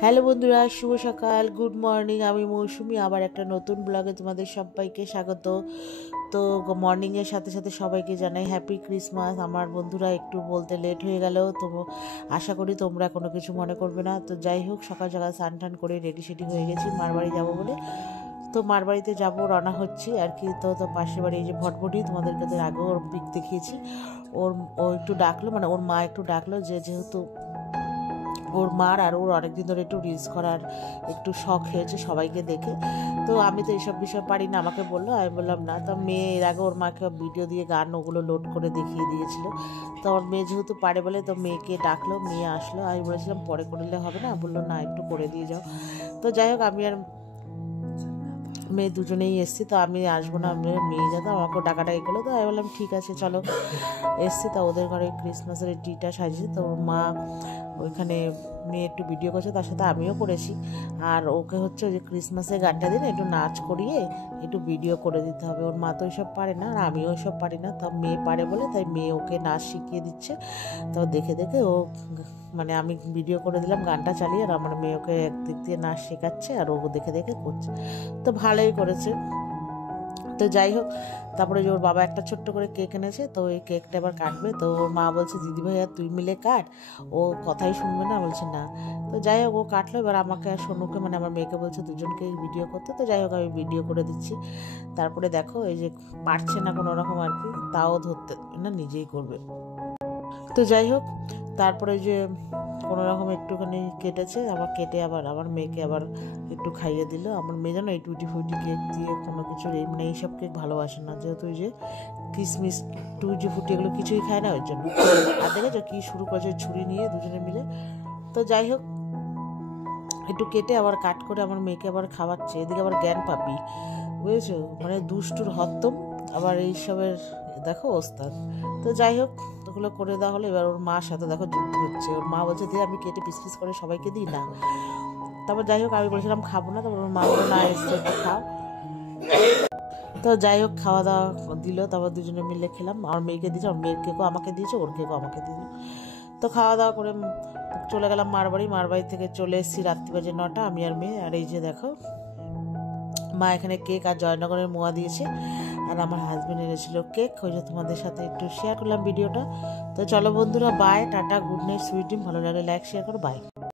Hello বন্ধুরা, শুভ সকাল, good morning. আমি মৌসুমি, আবার একটা নতুন ব্লগে তোমাদের সবাইকে স্বাগত। তো মর্নিংয়ের সাথে সাথে সবাইকে জানাই হ্যাপি ক্রিসমাস। আমার বন্ধুরা একটু বলতে লেট হয়ে গেল, তো আশা করি তোমরা কোনো কিছু মনে করবে না। তো যাই হোক, সকাল সকাল স্নান টান করে রেডি সেডি হয়ে গেছি মার বাড়ি যাবো বলে। তো মার বাড়িতে যাবো, রওনা হচ্ছি আর কি। তো পাশের বাড়ি এই যে ভটভটি, তোমাদেরকে তো আগেও ওর পিক দেখিয়েছি। ও একটু ডাকলো, মানে ওর মা একটু ডাকলো, যেহেতু ওর মার আর ওর অনেকদিন ধরে একটু রিলস করার একটু শখ হয়েছে সবাইকে দেখে। তো আমি তো এইসব বিষয় পারি না, আমাকে বললো, আমি বললাম না। তো মেয়ে এর আগে ওর মাকে ভিডিও দিয়ে গান ওগুলো লোড করে দেখিয়ে দিয়েছিল। তো আমার মেয়ে যেহেতু পারে বলে, তো মেয়েকে ডাকলো, মেয়ে আসলো। আমি বলেছিলাম পরে করলে হবে না, বললো না একটু করে দিয়ে যাও। তো যাই হোক, আমি আর মেয়ে দুজনেই এসছি। তো আমি আসবো না, আমি মেয়ে যাতে আমাকে ডাকাডাকি করলো। তো আমি বললাম ঠিক আছে চলো, এসছি। তা ওদের ঘরে ক্রিসমাসের ট্রিটা সাজিয়েছে। তো ওর মা ওইখানে মেয়ে একটু ভিডিও করছে, তার সাথে আমিও করেছি। আর ওকে হচ্ছে ওই যে ক্রিসমাসের গানটা দিন একটু নাচ করিয়ে একটু ভিডিও করে দিতে হবে। ওর মা তো ওইসব পারে না, আর আমিও ওইসব পারি না। তো মেয়ে পারে বলে, তাই মেয়ে ওকে নাচ শিখিয়ে দিচ্ছে। তো দেখে দেখে ও, মানে আমি ভিডিও করে দিলাম গানটা চালিয়ে, আর আমার মেয়ে ওকে একদিক দিয়ে নাচ শেখাচ্ছে, আর ও দেখে দেখে করছে। তো ভালোই করেছে। তো যাই হোক, তারপরে যে ওর বাবা একটা ছোট্ট করে কেক এনেছে, তো ওই কেকটা এবার কাটবে। তো ওর মা বলছে দিদি ভাইয়া তুই মিলে কাট, ও কথাই শুনবে না, বলছে না। তো যাই হোক, ও কাটলো। এবার আমাকে আর সোনুকে, মানে আমার মেয়েকে বলছে দুজনকে ভিডিও করতে। তো যাই হোক, আমি ভিডিও করে দিচ্ছি। তারপরে দেখো এই যে পারছে না কোনো রকম আর কি, তাও ধরতে না, নিজেই করবে। তো যাই হোক, তারপরে যে কোনো রকম একটুখানি কেটেছে, আবার কেটে আবার আমার মেয়েকে আবার একটু খাইয়ে দিল। আমার মেয়ে যেন এই টুটি ফুটি কেক দিয়ে কোনো কিছু, মানে এইসব কেক ভালোবাসে না, যেহেতু ওই যে কিশমিশ টুটি ফুটি এগুলো কিছুই খায় না, ওই জন্য। আর দেখেছো কি শুরু করেছে ছুরি নিয়ে দুজনে মিলে। তো যাই হোক, একটু কেটে আবার কাট করে আমার মেয়েকে আবার খাওয়াচ্ছে। এদিকে আবার জ্ঞান পাপি, বুঝেছো, মানে দুষ্টুর হত্তম, আবার এইসবের দেখো ওস্তাদ। তো যাই হোক, ওগুলো করে দেওয়া হলো। এবার ওর মার সাথে দেখো যুদ্ধ হচ্ছে। ওর মা বলছে দিয়ে আমি কেটে পিস পিস করে সবাইকে দিই না। তারপর যাই হোক, আমি বলছিলাম খাবো না, তারপর ওর মা বললো না এসছে একটু খাও। তো যাই হোক, খাওয়া দাওয়া দিল, তারপর দুজনে মিলে খেলাম। আমার মেয়েকে দিয়েছে, আমার মেয়ের কেকও আমাকে দিয়েছে, ওর কেকও আমাকে দিল। তো খাওয়া দাওয়া করে চলে গেলাম মার বাড়ি। মার বাড়ি থেকে চলে এসেছি রাত্রি বাজে 9টা, আমি আর মেয়ে। আর এই যে দেখো, মা এখানে কেক আর জয়নগরের মোয়া দিয়েছে, আর আমার হাজব্যান্ড এনেছিল কেক। ওই যে তোমাদের সাথে একটু শেয়ার করলাম ভিডিওটা। তো চলো বন্ধুরা, bye, tata, good night, sweet dream. ভালো লাগলে লাইক শেয়ার করো, বাই।